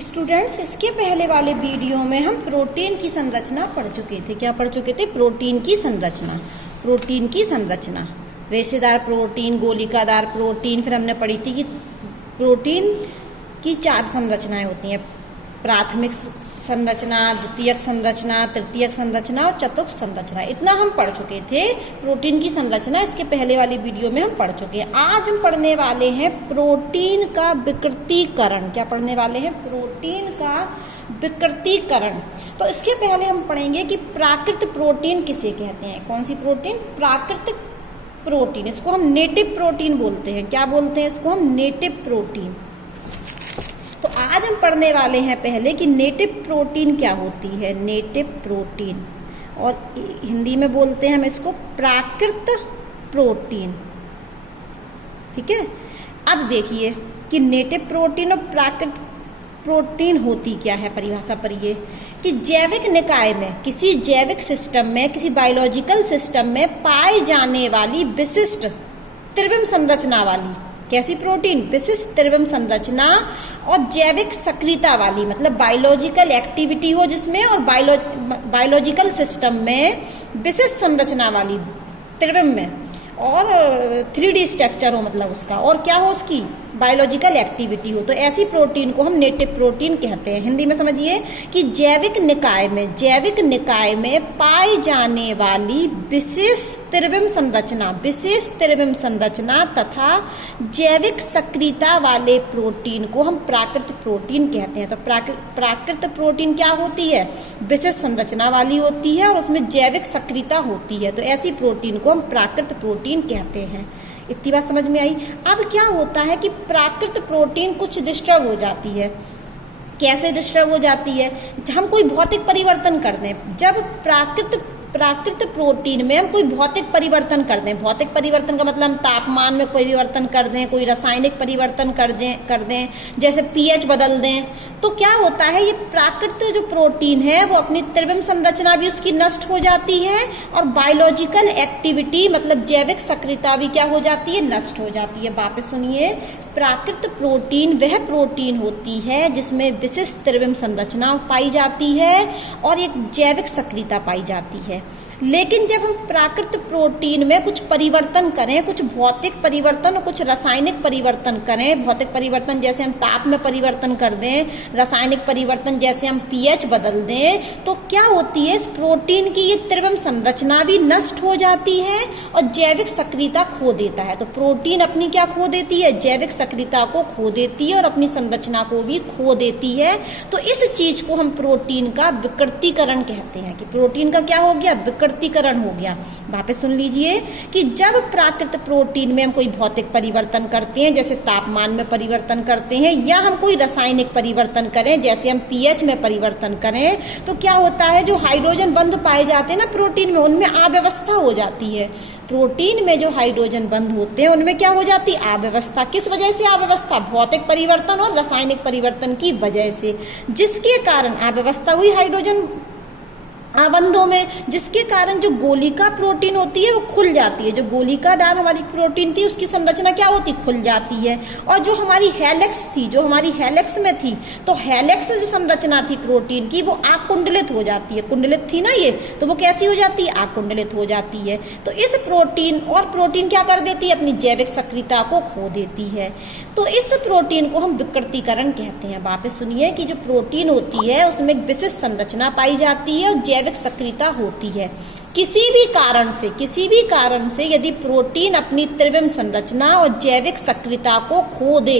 Students, इसके पहले वाले वीडियो में हम प्रोटीन की संरचना पढ़ चुके थे। क्या पढ़ चुके थे? प्रोटीन की संरचना। प्रोटीन की संरचना, रेशेदार प्रोटीन, गोलिकादार प्रोटीन। फिर हमने पढ़ी थी कि प्रोटीन की 4 संरचनाएं होती हैं: प्राथमिक संरचना, द्वितीयक संरचना, तृतीयक संरचना और चतुर्थ संरचना। इतना हम पढ़ चुके थे प्रोटीन की संरचना। इसके पहले वाली वीडियो में हम पढ़ चुके हैं। आज हम पढ़ने वाले हैं प्रोटीन का विकृतीकरण। क्या पढ़ने वाले हैं? प्रोटीन का विकृतीकरण। तो इसके पहले हम पढ़ेंगे कि प्राकृत प्रोटीन किसे कहते हैं। कौन सी प्रोटीन? प्राकृतिक प्रोटीन। इसको हम नेटिव प्रोटीन बोलते हैं। क्या बोलते हैं इसको? हम नेटिव प्रोटीन। तो आज हम पढ़ने वाले हैं पहले कि नेटिव प्रोटीन क्या होती है। नेटिव प्रोटीन, और हिंदी में बोलते हैं हम इसको प्राकृत प्रोटीन। ठीक है। अब देखिए कि नेटिव प्रोटीन और प्राकृत प्रोटीन होती क्या है। परिभाषा पढ़िए कि जैविक निकाय में, किसी जैविक सिस्टम में, किसी बायोलॉजिकल सिस्टम में पाई जाने वाली विशिष्ट त्रिविम संरचना वाली, कैसी प्रोटीन? विशिष्ट त्रिविम संरचना और जैविक सक्रियता वाली, मतलब बायोलॉजिकल एक्टिविटी हो जिसमें, और बायोलॉजिकल सिस्टम में विशिष्ट संरचना वाली त्रिविम में, और 3D स्ट्रक्चर हो, मतलब उसका, और क्या हो? उसकी बायोलॉजिकल एक्टिविटी हो। तो ऐसी प्रोटीन को हम नेटिव प्रोटीन कहते हैं। हिंदी में समझिए कि जैविक निकाय में पाई जाने वाली विशेष त्रिविम संरचना तथा जैविक सक्रियता वाले प्रोटीन को हम प्राकृतिक प्रोटीन कहते हैं। तो प्राकृत प्रोटीन क्या होती है? विशेष संरचना वाली होती है और उसमें जैविक सक्रियता होती है। तो ऐसी प्रोटीन को हम प्राकृत प्रोटीन कहते हैं। इतनी बात समझ में आई। अब क्या होता है कि प्राकृत प्रोटीन कुछ डिस्टर्ब हो जाती है। कैसे डिस्टर्ब हो जाती है? हम कोई भौतिक परिवर्तन कर दें। जब प्राकृत प्रोटीन में हम कोई भौतिक परिवर्तन कर दें, भौतिक परिवर्तन का मतलब हम तापमान में परिवर्तन कर दें, कोई रासायनिक परिवर्तन कर दें, जैसे पीएच बदल दें, तो क्या होता है? ये प्राकृत जो प्रोटीन है वो अपनी त्रिविम संरचना भी उसकी नष्ट हो जाती है, और बायोलॉजिकल एक्टिविटी मतलब जैविक सक्रियता भी क्या हो जाती है? नष्ट हो जाती है। वापस सुनिए, प्राकृत प्रोटीन वह प्रोटीन होती है जिसमें विशिष्ट त्रिविम संरचना पाई जाती है और एक जैविक सक्रियता पाई जाती है। लेकिन जब हम प्राकृत प्रोटीन में कुछ परिवर्तन करें, कुछ भौतिक परिवर्तन और कुछ रासायनिक परिवर्तन करें, भौतिक परिवर्तन जैसे हम ताप में परिवर्तन कर दें, रासायनिक परिवर्तन जैसे हम पीएच बदल दें, तो क्या होती है? इस प्रोटीन की ये त्रिविम संरचना भी नष्ट हो जाती है और जैविक सक्रियता खो देता है। तो प्रोटीन अपनी क्या खो देती है? जैविक सक्रियता को खो देती है और अपनी संरचना को भी खो देती है। तो इस चीज को हम प्रोटीन का विकृतीकरण कहते हैं। कि प्रोटीन का क्या हो गया? विकृतीकरण हो गया। वापस सुन लीजिए कि जब प्राकृत प्रोटीन में हम कोई भौतिक परिवर्तन करते हैं, जैसे तापमान में परिवर्तन करते हैं, या हम कोई रासायनिक परिवर्तन करें, जैसे हम पीएच में परिवर्तन करें, तो क्या होता है? जो हाइड्रोजन बंध पाए जाते हैं ना प्रोटीन में, उनमें अव्यवस्था हो जाती है। प्रोटीन में जो हाइड्रोजन बंध होते हैं उनमें क्या हो जाती है? अव्यवस्था। किस वजह से अव्यवस्था? भौतिक परिवर्तन और रासायनिक परिवर्तन की वजह से, जिसके कारण अव्यवस्था हुई हाइड्रोजन बंधों में, जिसके कारण जो गोलिका प्रोटीन होती है वो खुल जाती है। जो गोलिकादार हमारी प्रोटीन थी उसकी संरचना क्या होती? खुल जाती है। और जो हमारी हेलिक्स थी, जो हमारी हेलिक्स में थी, तो हेलिक्स जो संरचना थी प्रोटीन की वो आकुंडलित हो जाती है। कुंडलित थी ना ये, तो वो कैसी हो जाती है? आकुंडलित हो जाती है। तो इस प्रोटीन क्या कर देती है? अपनी जैविक सक्रियता को खो देती है। तो इस प्रोटीन को हम विकृतीकरण कहते हैं। वापस सुनिए कि जो प्रोटीन होती है उसमें एक विशिष्ट संरचना पाई जाती है और जैविक सक्रियता होती है। किसी भी कारण से यदि प्रोटीन अपनी त्रिविम संरचना और जैविक सक्रियता को खो दे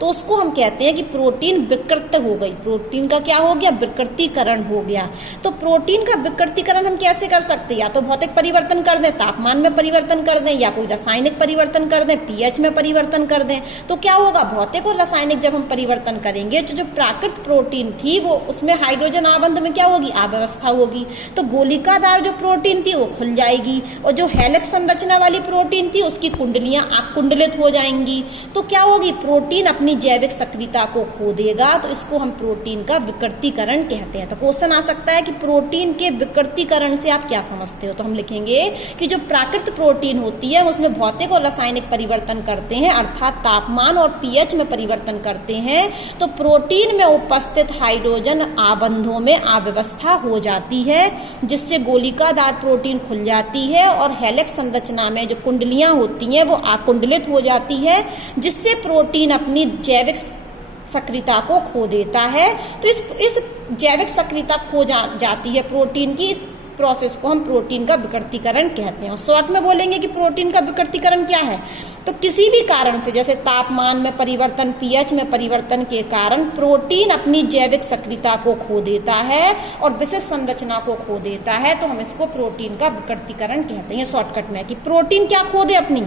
तो उसको हम कहते हैं कि प्रोटीन विकृत हो गई। प्रोटीन का क्या हो गया? विकृतीकरण हो गया। तो प्रोटीन का विकृतीकरण हम कैसे कर सकते हैं? या तो भौतिक परिवर्तन कर दें, तापमान में परिवर्तन कर दें, या कोई रासायनिक परिवर्तन कर दें, पीएच में परिवर्तन कर दें। तो क्या होगा? भौतिक और रासायनिक जब हम परिवर्तन करेंगे, जो प्राकृत प्रोटीन थी वो, उसमें हाइड्रोजन आबंध में क्या होगी? अव्यवस्था होगी। तो गोलिकादार जो प्रोटीन प्रोटीन थी वो खुल जाएगी, और जो हेलिक्स संरचना वाली प्रोटीन थी उसकी कुंडलियां आकुंडलित हो जाएंगी। तो क्या होगी, प्रोटीन अपनी जैविक सक्रियता को खो देगा। तो इसको हम प्रोटीन का विकृतीकरण कहते हैं। तो क्वेश्चन आ सकता है कि प्रोटीन के विकृतीकरण से आप क्या समझते हो। तो हम लिखेंगे कि जो प्राकृतिक प्रोटीन होती है उसमें भौतिक और रासायनिक परिवर्तन करते हैं, अर्थात तापमान और पीएच में परिवर्तन करते हैं। तो प्रोटीन में उपस्थित हाइड्रोजन आबंधों में अव्यवस्था हो जाती है, जिससे गोलिकादार प्रोटीन खुल जाती है और हेलिक्स संरचना में जो कुंडलियां होती हैं वो आकुंडलित हो जाती है, जिससे प्रोटीन अपनी जैविक सक्रियता को खो देता है। तो इस जैविक सक्रियता खो जाती है प्रोटीन की, इस प्रोसेस को हम प्रोटीन का विकृतीकरण कहते हैं। और शॉर्ट में बोलेंगे कि प्रोटीन का विकृतीकरण क्या है, तो किसी भी कारण से, जैसे तापमान में परिवर्तन, पीएच में परिवर्तन के कारण प्रोटीन अपनी जैविक सक्रियता को खो देता है और विशेष संरचना को खो देता है। तो हम इसको प्रोटीन का विकृतीकरण कहते हैं शॉर्टकट में, कि प्रोटीन क्या खो दे, अपनी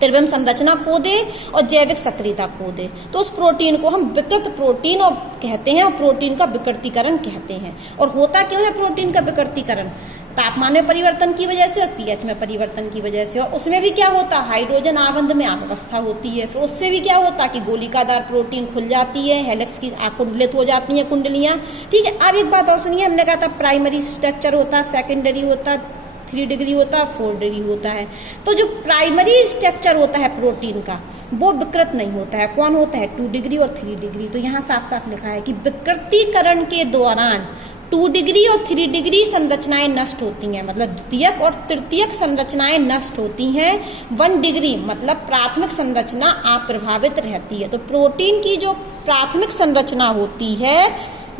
त्रिविम संरचना खो दे और जैविक सक्रियता खो दे। तो उस प्रोटीन को हम विकृत प्रोटीन और कहते हैं, और प्रोटीन का विकृतीकरण कहते हैं। और होता क्यों है प्रोटीन का विकृतीकरण, तापमान में परिवर्तन की वजह से और पीएच में परिवर्तन की वजह से। और उसमें भी क्या होता, हाइड्रोजन आबंध में अव्यवस्था होती है। फिर उससे भी क्या होता कि गोलिकादार प्रोटीन खुल जाती है, हेलिक्स की आकुंडलित हो जाती हैं कुंडलियां। ठीक है, अब एक बात और सुनिए, हमने कहा था प्राइमरी स्ट्रक्चर होता, सेकेंडरी होता, 3 डिग्री होता है, 4 डिग्री होता है। तो जो प्राइमरी स्ट्रक्चर होता है प्रोटीन का वो विकृत नहीं होता है। कौन होता है, 2 डिग्री और 3 डिग्री। तो यहाँ साफ साफ लिखा है कि विकृतीकरण के दौरान 2 डिग्री और 3 डिग्री संरचनाएं नष्ट होती हैं, मतलब द्वितीयक और तृतीयक संरचनाएं नष्ट होती हैं। 1 डिग्री मतलब प्राथमिक संरचना अप्रभावित रहती है। तो प्रोटीन की जो प्राथमिक संरचना होती है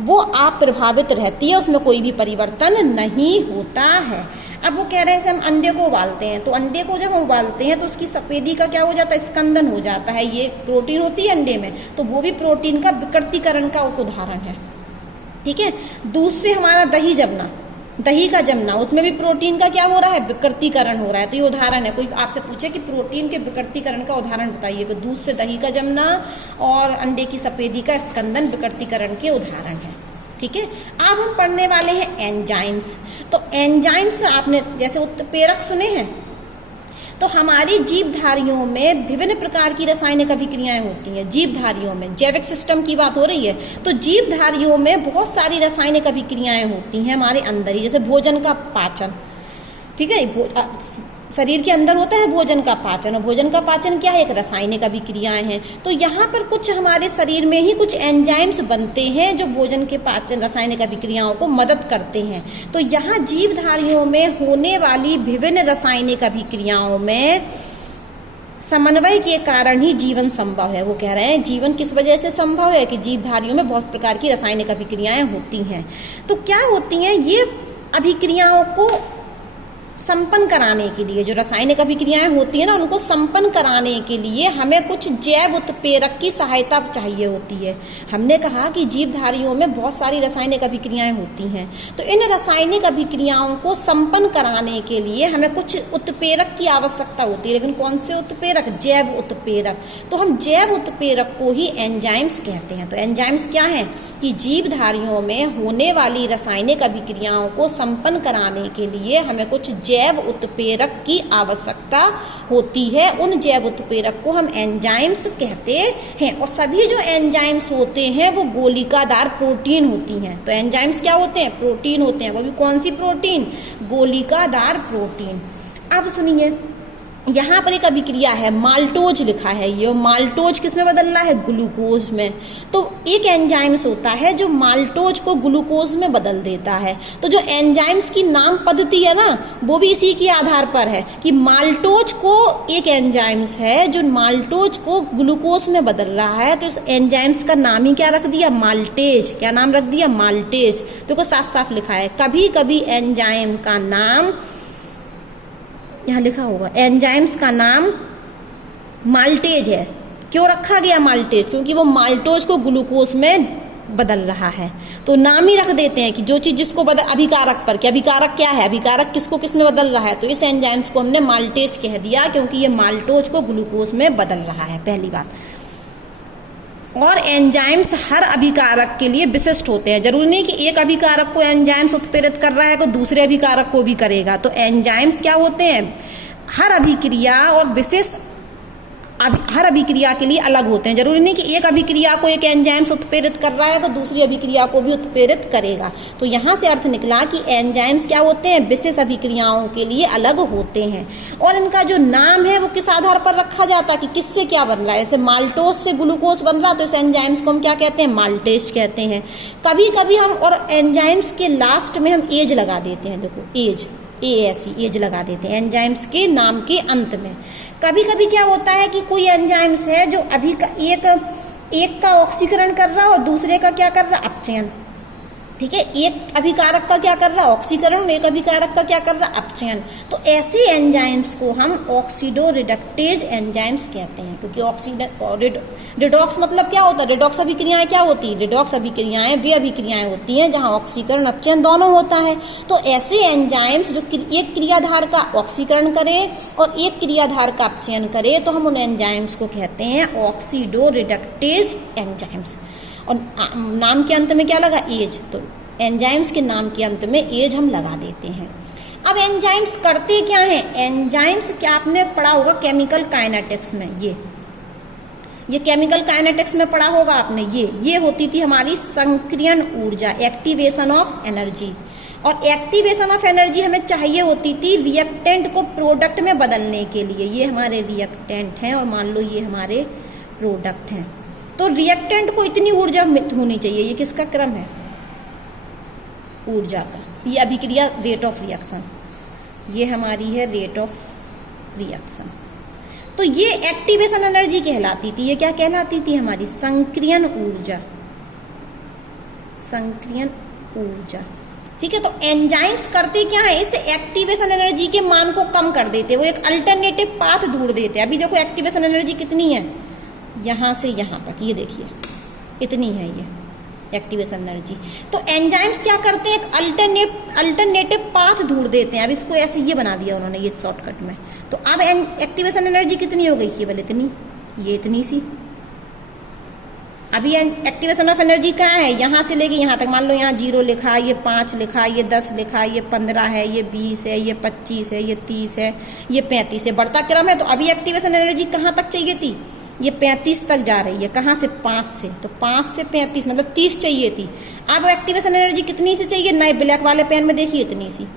वो अप्रभावित रहती है, उसमें कोई भी परिवर्तन नहीं होता है। अब वो कह रहे हैं हम अंडे को उबालते हैं, तो अंडे को जब हम उबालते हैं तो उसकी सफेदी का क्या हो जाता है, स्कंदन हो जाता है। ये प्रोटीन होती है अंडे में, तो वो भी प्रोटीन का विकृतीकरण का एक उदाहरण है। ठीक है, दूध से हमारा दही जमना, दही का जमना, उसमें भी प्रोटीन का क्या हो रहा है, विकृतीकरण हो रहा है। तो ये उदाहरण है। कोई आपसे पूछे कि प्रोटीन के विकृतीकरण का उदाहरण बताइए, तो दूध से दही का जमना और अंडे की सफेदी का स्कंदन विकृतीकरण के उदाहरण है। ठीक है, अब हम पढ़ने वाले हैं एंजाइम्स। तो एंजाइम्स आपने जैसे उत्प्रेरक सुने हैं, तो हमारी जीवधारियों में विभिन्न प्रकार की रासायनिक अभिक्रियाएं होती हैं। जीवधारियों में, जैविक सिस्टम की बात हो रही है, तो जीवधारियों में बहुत सारी रासायनिक अभिक्रियाएं होती हैं हमारे अंदर ही। जैसे भोजन का पाचन, ठीक है, शरीर के अंदर होता है भोजन का पाचन, और भोजन का पाचन क्या है, एक रासायनिक अभिक्रियाएं हैं। तो यहाँ पर कुछ हमारे शरीर में ही कुछ एंजाइम्स बनते हैं जो भोजन के पाचन रासायनिक अभिक्रियाओं को मदद करते हैं। तो यहाँ जीवधारियों में होने वाली विभिन्न रासायनिक अभिक्रियाओं में समन्वय के कारण ही जीवन संभव है। वो कह रहे हैं जीवन किस वजह से संभव है, कि जीवधारियों में बहुत प्रकार की रासायनिक अभिक्रियाएं होती हैं। तो क्या होती हैं ये अभिक्रियाओं को संपन्न कराने के लिए, जो रासायनिक अभिक्रियाएं होती है ना, उनको संपन्न कराने के लिए हमें कुछ जैव उत्प्रेरक की सहायता चाहिए होती है। हमने कहा कि जीवधारियों में बहुत सारी रासायनिक अभिक्रियाएं होती हैं, तो इन रासायनिक अभिक्रियाओं को संपन्न कराने के लिए हमें कुछ उत्प्रेरक की आवश्यकता होती है। लेकिन कौन से उत्प्रेरक, जैव उत्प्रेरक। तो हम जैव उत्प्रेरक को ही एंजाइम्स कहते हैं। तो एंजाइम्स क्या है, कि जीवधारियों में होने वाली रासायनिक अभिक्रियाओं को संपन्न कराने के लिए हमें कुछ जैव उत्प्रेरक की आवश्यकता होती है। उन जैव उत्प्रेरक को हम एंजाइम्स कहते हैं। और सभी जो एंजाइम्स होते हैं वो गोलिकादार प्रोटीन होती हैं। तो एंजाइम्स क्या होते हैं, प्रोटीन होते हैं। वो भी कौन सी प्रोटीन, गोलिकादार प्रोटीन। अब सुनिए, यहाँ पर एक अभिक्रिया है, माल्टोज लिखा है ये, माल्टोज किस में बदलना है, ग्लूकोज में। तो एक एंजाइम्स होता है जो माल्टोज को ग्लूकोज में बदल देता है। तो जो एंजाइम्स की नाम पद्धति है ना, वो भी इसी के आधार पर है कि माल्टोज को एक एंजाइम्स है जो माल्टोज को ग्लूकोज में बदल रहा है। तो इस एंजाइम्स का नाम ही क्या रख दिया, माल्टेज। क्या नाम रख दिया, माल्टेज। देखो साफ साफ लिखा है, कभी कभी एंजाइम का नाम, यहाँ लिखा होगा एंजाइम्स का नाम माल्टेज है। क्यों रखा गया माल्टेज, क्योंकि वो माल्टोज को ग्लूकोज में बदल रहा है। तो नाम ही रख देते हैं कि जो चीज जिसको बदल, अभिकारक पर, कि अभिकारक क्या है, अभिकारक किसको किस में बदल रहा है। तो इस एंजाइम्स को हमने माल्टेज कह दिया क्योंकि ये माल्टोज को ग्लूकोज में बदल रहा है, पहली बात। और एंजाइम्स हर अभिकारक के लिए विशिष्ट होते हैं। जरूरी नहीं कि एक अभिकारक को एंजाइम्स उत्प्रेरित कर रहा है तो दूसरे अभिकारक को भी करेगा। तो एंजाइम्स क्या होते हैं, हर अभिक्रिया और विशेष हर अभिक्रिया के लिए अलग होते हैं। जरूरी नहीं कि एक अभिक्रिया को एक एंजाइम्स उत्प्रेरित कर रहा है तो दूसरी अभिक्रिया को भी उत्प्रेरित करेगा। तो यहाँ से अर्थ निकला कि एंजाइम्स क्या होते हैं, विशेष अभिक्रियाओं के लिए अलग होते हैं। और इनका जो नाम है वो किस आधार पर रखा जाता है कि किससे क्या बन रहा है। जैसे माल्टोज से ग्लूकोज बन रहा है तो इस एंजाइम्स को हम क्या कहते हैं, माल्टेज कहते हैं। कभी कभी हम और एंजाइम्स के लास्ट में हम एज लगा देते हैं, देखो एज, एज लगा देते हैं एंजाइम्स के नाम के अंत में। कभी कभी क्या होता है कि कोई एंजाइम्स है जो अभी का एक का ऑक्सीकरण कर रहा है और दूसरे का क्या कर रहा है, अपचयन। ठीक है, एक अभिकारक का क्या कर रहा है, ऑक्सीकरण, और एक अभिकारक का क्या कर रहा है, अपचयन। तो ऐसे एंजाइम्स को हम ऑक्सीडो रिडक्टेज एंजाइम्स कहते हैं। क्योंकि रिडॉक्स मतलब क्या होता है, रिडॉक्स अभिक्रियाएं क्या होती है, रिडॉक्स अभिक्रियाएं वे अभिक्रियाएं होती हैं जहां ऑक्सीकरण अपचयन दोनों होता है। तो ऐसे एंजाइम्स जो एक क्रियाधार का ऑक्सीकरण करे और एक क्रियाधार का अपचयन करे तो हम उन एंजाइम्स को कहते हैं ऑक्सीडो रिडक्टेज एंजाइम्स। और नाम के अंत में क्या लगा, एज। तो एंजाइम्स के नाम के अंत में एज हम लगा देते हैं। अब एंजाइम्स करते क्या हैं, एंजाइम्स क्या आपने पढ़ा होगा केमिकल काइनेटिक्स में, ये केमिकल काइनेटिक्स में पढ़ा होगा आपने। ये होती थी हमारी संक्रियण ऊर्जा, एक्टिवेशन ऑफ एनर्जी। और एक्टिवेशन ऑफ एनर्जी हमें चाहिए होती थी रिएक्टेंट को प्रोडक्ट में बदलने के लिए। ये हमारे रिएक्टेंट हैं और मान लो ये हमारे प्रोडक्ट हैं। तो रिएक्टेंट को इतनी ऊर्जा होनी चाहिए, ये किसका क्रम है, ऊर्जा का। ये अभिक्रिया रेट ऑफ रिएक्शन, ये हमारी है रेट ऑफ रिएक्शन। तो ये एक्टिवेशन एनर्जी कहलाती थी। ये क्या कहलाती थी, हमारी संक्रियण ऊर्जा, संक्रियण ऊर्जा। ठीक है, तो एंजाइम्स करते क्या है, इस एक्टिवेशन एनर्जी के मान को कम कर देते, वो एक अल्टरनेटिव पाथ ढूंढ देते। अभी देखो एक्टिवेशन एनर्जी कितनी है, यहां से यहां तक, ये देखिए इतनी है ये एक्टिवेशन एनर्जी। तो एंजाइम्स क्या करते हैं, एक अल्टरनेटिव पाथ ढूंढ देते हैं। अब इसको ऐसे ये बना दिया उन्होंने ये शॉर्टकट में। तो अब एक्टिवेशन एनर्जी कितनी हो गई, केवल इतनी, ये इतनी सी। अभी एक्टिवेशन ऑफ एनर्जी कहाँ है, यहां से लेके यहां तक। मान लो यहाँ 0 लिखा, ये 5 लिखा, ये 10 लिखा, ये 15 है, ये 20 है, ये 25 है, ये 30 है, ये 35 है, बढ़ता क्रम है। तो अभी एक्टिवेशन एनर्जी कहाँ तक चाहिए थी, ये 35 तक जा रही है। कहाँ से, 5 से। तो 5 से 35 मतलब 30 चाहिए थी। अब एक्टिवेशन एनर्जी कितनी सी चाहिए, नए ब्लैक वाले पेन में देखिए इतनी सी।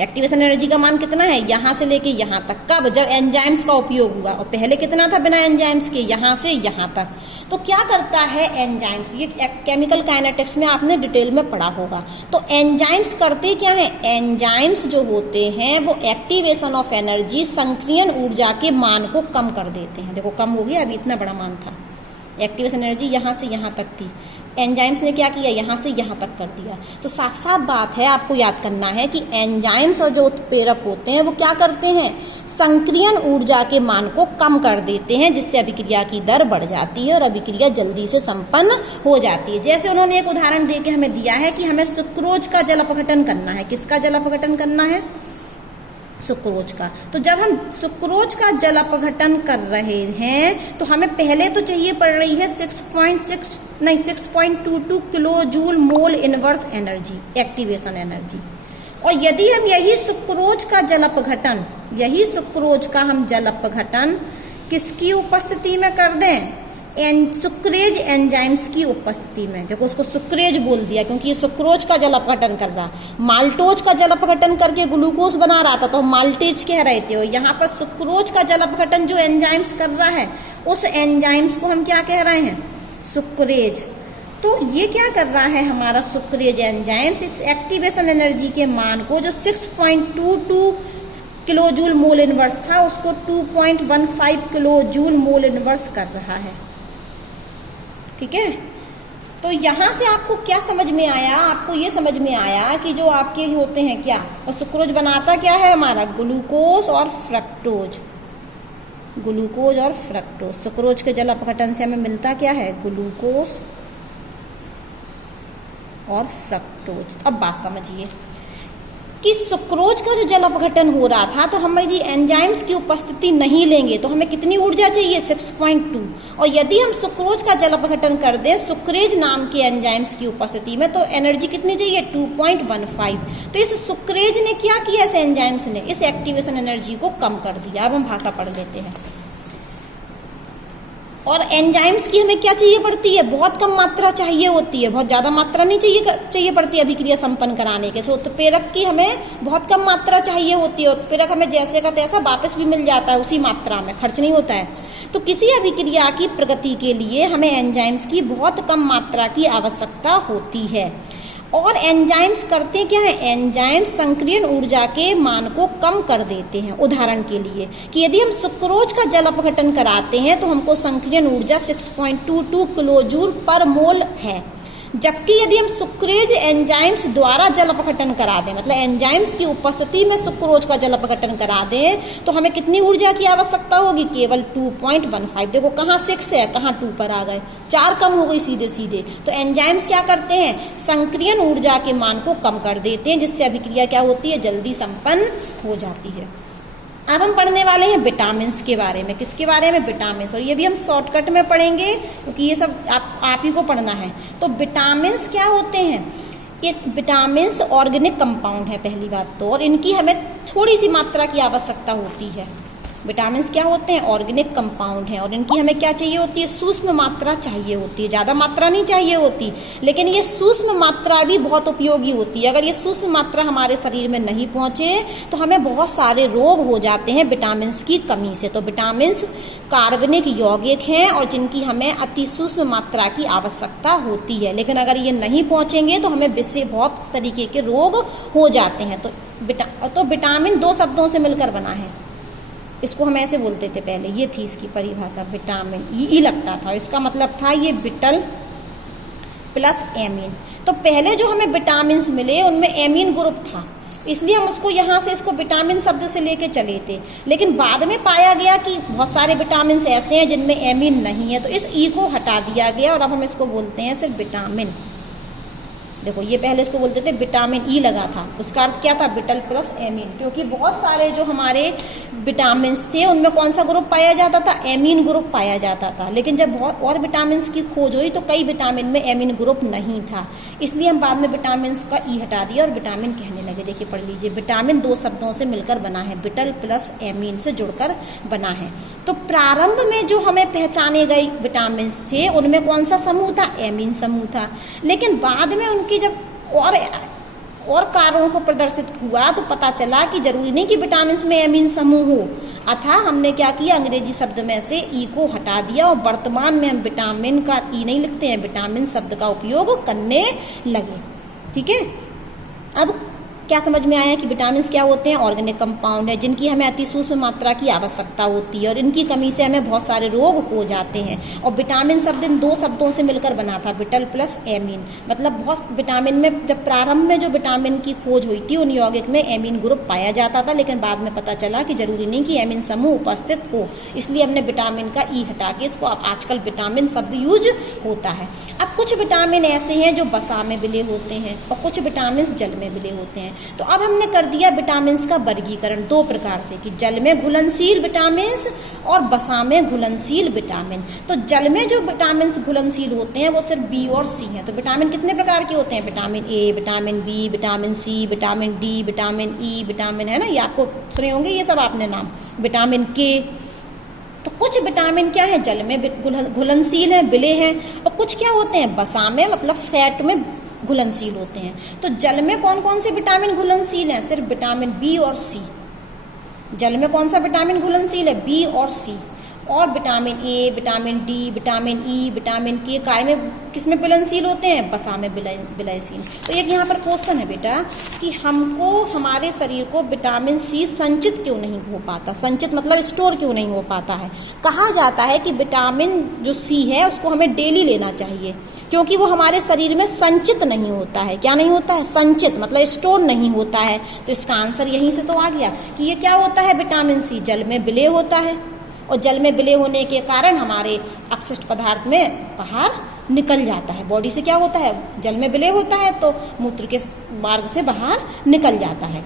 एक्टिवेशन एनर्जी का मान कितना है, यहां से लेके यहां तक। कब, जब एंजाइम्स का उपयोग हुआ। और पहले कितना था बिना एंजाइम्स के, यहां से यहां तक। तो क्या करता है एंजाइम्स, ये केमिकल काइनेटिक्स में आपने डिटेल में पढ़ा होगा। तो एंजाइम्स करते क्या है, एंजाइम्स जो होते हैं वो एक्टिवेशन ऑफ एनर्जी, संक्रियण ऊर्जा के मान को कम कर देते हैं। देखो कम हो गया, अभी इतना बड़ा मान था। एक्टिवेशन एनर्जी यहां से यहां तक थी, एंजाइम्स ने क्या किया, यहां से यहां तक कर दिया। तो साफ साफ बात है, आपको याद करना है कि एंजाइम्स और जो उत्प्रेरक होते हैं वो क्या करते हैं, संक्रियण ऊर्जा के मान को कम कर देते हैं, जिससे अभिक्रिया की दर बढ़ जाती है और अभिक्रिया जल्दी से संपन्न हो जाती है। जैसे उन्होंने एक उदाहरण देके हमें दिया है कि हमें सुक्रोज का जल अपघटन करना है। किसका जल अपघटन करना है, सुक्रोज का। तो जब हम सुक्रोज का जल अपघटन कर रहे हैं तो हमें पहले तो चाहिए पड़ रही है 6.22 kilo joule mole inverse energy, activation energy. और यदि हम यही सुक्रोज का जल अपघटन किसकी उपस्थिति में कर दें, सुक्रेज एंजाइम्स की उपस्थिति में। देखो उसको सुक्रेज बोल दिया क्योंकि ये सुक्रोज का जल अपघटन कर रहा। माल्टोज का जल अपघटन करके ग्लूकोज बना रहा था तो हम माल्टेज कह रहे थे। और यहाँ पर सुक्रोज का जल अपघटन जो एंजाइम्स कर रहा है उस एंजाइम्स को हम क्या कह रहे हैं, सुक्रेज। तो ये क्या कर रहा है हमारा सुक्रेज एंजाइम्स, इस एक्टिवेशन एनर्जी के मान को जो 6.22 किलो जूल मोल इनवर्स था उसको 2.15 किलो जूल मोल इनवर्स कर रहा है। ठीक है, तो यहां से आपको क्या समझ में आया, आपको ये समझ में आया कि जो आपके होते हैं क्या, और सुक्रोज बनाता क्या है हमारा, ग्लूकोज और फ्रक्टोज। ग्लूकोज और फ्रक्टोज, सुक्रोज के जल अपघटन से हमें मिलता क्या है, ग्लूकोज और फ्रक्टोज। अब बात समझिए, कि सुक्रोज का जो जल अपघटन हो रहा था, तो हम यदि एंजाइम्स की उपस्थिति नहीं लेंगे तो हमें कितनी ऊर्जा चाहिए, 6.2। और यदि हम सुक्रोज का जल अपघटन कर दें सुक्रेज नाम के एंजाइम्स की उपस्थिति में, तो एनर्जी कितनी चाहिए, 2.15। तो इस सुक्रेज ने क्या किया, इस एंजाइम्स ने इस एक्टिवेशन एनर्जी को कम कर दिया। अब हम भाषा पढ़ लेते हैं। और एंजाइम्स की हमें क्या चाहिए पड़ती है, बहुत कम मात्रा चाहिए होती है, बहुत ज़्यादा मात्रा नहीं चाहिए पड़ती है अभिक्रिया संपन्न कराने के। सो उत्प्रेरक की हमें बहुत कम मात्रा चाहिए होती है, उत्प्रेरक हमें जैसे का तैसा वापस भी मिल जाता है, उसी मात्रा में खर्च नहीं होता है। तो किसी अभिक्रिया की प्रगति के लिए हमें एंजाइम्स की बहुत कम मात्रा की आवश्यकता होती है। और एंजाइम्स करते क्या है, एंजाइम्स संक्रियण ऊर्जा के मान को कम कर देते हैं। उदाहरण के लिए कि यदि हम सुक्रोज का जल अपघटन कराते हैं तो हमको संक्रियण ऊर्जा 6.22 किलोजूल पर मोल है, जबकि यदि हम सुक्रेज एंजाइम्स द्वारा जल अपघटन करा दें, मतलब एंजाइम्स की उपस्थिति में सुक्रोज का जल अपघटन करा दें, तो हमें कितनी ऊर्जा की आवश्यकता होगी, केवल 2.15। देखो कहाँ 6 है, कहाँ 2 पर आ गए, 4 कम हो गई सीधे सीधे। तो एंजाइम्स क्या करते हैं, संक्रियण ऊर्जा के मान को कम कर देते हैं, जिससे अभिक्रिया क्या होती है, जल्दी संपन्न हो जाती है। अब हम पढ़ने वाले हैं विटामिन्स के बारे में। किसके बारे में, विटामिन्स। और ये भी हम शॉर्टकट में पढ़ेंगे क्योंकि ये सब आप ही को पढ़ना है। तो विटामिन्स क्या होते हैं, ये विटामिन्स ऑर्गेनिक कंपाउंड है पहली बात तो, और इनकी हमें थोड़ी सी मात्रा की आवश्यकता होती है। विटामिन्स क्या होते हैं, ऑर्गेनिक कंपाउंड हैं, और इनकी हमें क्या चाहिए होती है, सूक्ष्म मात्रा चाहिए होती है, ज़्यादा मात्रा नहीं चाहिए होती। लेकिन ये सूक्ष्म मात्रा भी बहुत उपयोगी होती है। अगर ये सूक्ष्म मात्रा हमारे शरीर में नहीं पहुंचे तो हमें बहुत सारे रोग हो जाते हैं विटामिन्स की कमी से। तो विटामिन्स कार्बनिक यौगिक हैं और जिनकी हमें अति सूक्ष्म मात्रा की आवश्यकता होती है। लेकिन अगर ये नहीं पहुंचेंगे तो हमें इससे बहुत तरीके के रोग हो जाते हैं। तो विटामिन 2 शब्दों से मिलकर बना है। इसको हम ऐसे बोलते थे पहले, ये थी इसकी परिभाषा, विटामिन ई लगता था, इसका मतलब था ये विटल प्लस एमीन। तो पहले जो हमें विटामिन्स मिले उनमें एमीन ग्रुप था, इसलिए हम उसको यहाँ से इसको विटामिन शब्द से लेके चले थे। लेकिन बाद में पाया गया कि बहुत सारे विटामिन ऐसे हैं जिनमें एमीन नहीं है, तो इस ई को हटा दिया गया और अब हम इसको बोलते हैं सिर्फ विटामिन। देखो ये पहले इसको बोलते थे विटामिन ई लगा था, उसका अर्थ क्या था, विटल प्लस एमीन, क्योंकि बहुत सारे जो हमारे विटामिन थे उनमें कौन सा ग्रुप पाया जाता था, एमीन ग्रुप पाया जाता था। लेकिन जब बहुत और विटामिन की खोज हुई तो कई विटामिन में एमीन ग्रुप नहीं था, इसलिए हम बाद में विटामिन का ई हटा दिया और विटामिन कहने लगे। देखिए पढ़ लीजिए, विटामिन 2 शब्दों से मिलकर बना है, विटल प्लस एमीन से जुड़कर बना है। तो प्रारंभ में जो हमें पहचाने गए विटामिन थे उनमें कौन सा समूह था, एमीन समूह था। लेकिन बाद में उनकी जब और कारणों को प्रदर्शित हुआ तो पता चला कि जरूरी नहीं कि विटामिन में एमीन समूह हो, अतः हमने क्या किया, अंग्रेजी शब्द में से ई को हटा दिया और वर्तमान में हम विटामिन का ई नहीं लिखते हैं, विटामिन शब्द का उपयोग करने लगे। ठीक है, अब क्या समझ में आया कि विटामिन क्या होते हैं, ऑर्गेनिक कंपाउंड है जिनकी हमें अति सूक्ष्म मात्रा की आवश्यकता होती है और इनकी कमी से हमें बहुत सारे रोग हो जाते हैं। और विटामिन शब्द इन 2 शब्दों से मिलकर बना था, विटल प्लस एमीन, मतलब बहुत विटामिन में जब प्रारंभ में जो विटामिन की खोज हुई थी उन यौगिक में एमीन ग्रुप पाया जाता था, लेकिन बाद में पता चला कि जरूरी नहीं कि एमीन समूह उपस्थित हो, इसलिए हमने विटामिन का ई हटा के इसको अब आजकल विटामिन शब्द यूज होता है। अब कुछ विटामिन ऐसे हैं जो वसा में विलय होते हैं और कुछ विटामिन जल में विलय होते हैं। तो अब हमने कर दिया विटामिन का वर्गीकरण 2 प्रकार से, कि जल में घुलनशील विटामिन और वसा में घुलनशील विटामिन। तो जल में जो विटामिन घुलनशील होते हैं वो सिर्फ बी और सी हैं। तो विटामिन कितने प्रकार के होते हैं, vitamin A, vitamin B, vitamin C, vitamin D, vitamin E, vitamin, है ना, ये आपको सुने होंगे ये सब आपने नाम, विटामिन के। तो कुछ विटामिन क्या है, जल में घुलनशील है, विलय है, और कुछ क्या होते हैं, वसा में, मतलब फैट में घुलनशील होते हैं। तो जल में कौन कौन से विटामिन घुलनशील हैं, सिर्फ विटामिन बी और सी। जल में कौन सा विटामिन घुलनशील है, बी और सी। और vitamin A, vitamin D, vitamin E, vitamin के काय में किसमें विलयनशील होते हैं, वसा में विलयशील। तो एक यहाँ पर क्वेश्चन है बेटा कि हमको हमारे शरीर को विटामिन सी संचित क्यों नहीं हो पाता, संचित मतलब स्टोर क्यों नहीं हो पाता है। कहा जाता है कि विटामिन जो सी है उसको हमें डेली लेना चाहिए, क्योंकि वो हमारे शरीर में संचित नहीं होता है। क्या नहीं होता है, संचित मतलब स्टोर नहीं होता है। तो इसका आंसर यहीं से तो आ गया कि ये क्या होता है, विटामिन सी जल में विलय होता है और जल में विलय होने के कारण हमारे अपशिष्ट पदार्थ में बाहर निकल जाता है। बॉडी से क्या होता है, जल में विलय होता है तो मूत्र के मार्ग से बाहर निकल जाता है।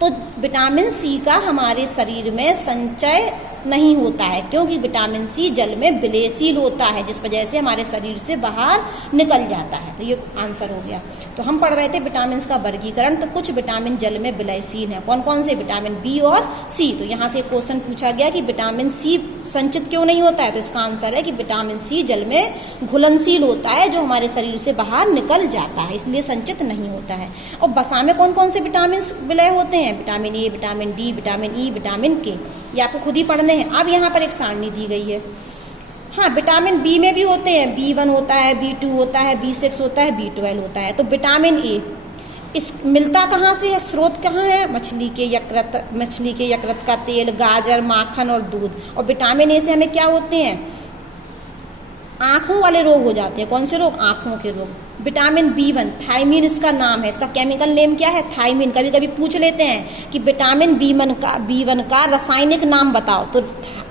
तो विटामिन सी का हमारे शरीर में संचय नहीं होता है, क्योंकि विटामिन सी जल में विलयशील होता है, जिस वजह से हमारे शरीर से बाहर निकल जाता है। तो ये आंसर हो गया। तो हम पढ़ रहे थे विटामिन का वर्गीकरण। तो कुछ विटामिन जल में विलयशील हैं, कौन कौन से, विटामिन बी और सी। तो यहाँ से क्वेश्चन पूछा गया कि विटामिन सी संचित क्यों नहीं होता है, तो इसका आंसर है कि विटामिन सी जल में घुलनशील होता है, जो हमारे शरीर से बाहर निकल जाता है, इसलिए संचित नहीं होता है। और वसा में कौन कौन से विटामिन विलय होते हैं, vitamin A, vitamin D, vitamin E, vitamin के, ये आपको खुद ही पढ़ने हैं। अब यहाँ पर एक सारणी दी गई है। हाँ, विटामिन बी में भी होते हैं, B1 होता है, B2 होता है, B6 होता है, B12 होता है। तो विटामिन ए इस मिलता कहाँ से है, स्रोत कहाँ है, मछली के यकृत का तेल, गाजर, माखन और दूध। और विटामिन ए से हमें क्या होते हैं, आँखों वाले रोग हो जाते हैं। कौन से रोग, आँखों के रोग। विटामिन B1 थायमीन इसका नाम है, इसका केमिकल नेम क्या है, थायमीन। कभी कभी पूछ लेते हैं कि विटामिन B1 का रासायनिक नाम बताओ, तो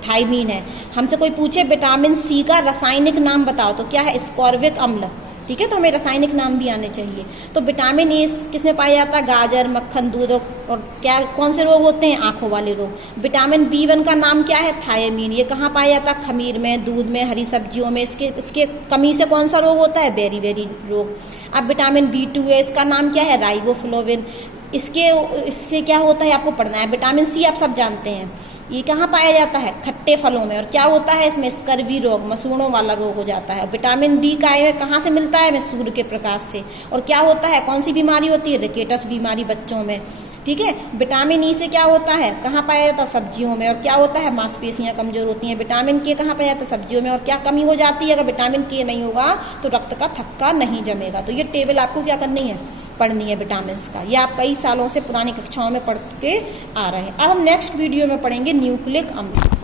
थायमीन है। हमसे कोई पूछे विटामिन सी का रासायनिक नाम बताओ, तो क्या है, स्कॉर्बिक अम्ल। ठीक है, तो हमें रासायनिक नाम भी आने चाहिए। तो विटामिन ए किसमें पाया जाता है, गाजर, मक्खन, दूध और क्या, कौन से रोग होते हैं, आंखों वाले रोग। विटामिन B1 का नाम क्या है, थायमीन। ये कहाँ पाया जाता है, खमीर में, दूध में, हरी सब्जियों में। इसके कमी से कौन सा रोग होता है, बेरी रोग। अब विटामिन B2 है, इसका नाम क्या है, राइबोफ्लोविन। इससे क्या होता है आपको पढ़ना है। विटामिन सी आप सब जानते हैं, ये कहाँ पाया जाता है, खट्टे फलों में। और क्या होता है इसमें, स्कर्वी रोग, मसूड़ों वाला रोग हो जाता है। विटामिन डी का कहाँ से मिलता है, सूर्य के प्रकाश से। और क्या होता है, कौन सी बीमारी होती है, रिकेटस बीमारी बच्चों में। ठीक है, विटामिन ई से क्या होता है, कहाँ पाया जाता है, सब्जियों में। और क्या होता है, मांसपेशियां कमजोर होती हैं। विटामिन के कहाँ पाया जाता है, सब्जियों में। और क्या कमी हो जाती है, अगर विटामिन के नहीं होगा तो रक्त का थक्का नहीं जमेगा। तो ये टेबल आपको क्या करनी है, पढ़नी है विटामिन का। ये आप कई सालों से पुरानी कक्षाओं में पढ़ के आ रहे हैं। अब हम नेक्स्ट वीडियो में पढ़ेंगे न्यूक्लिक अम्ल।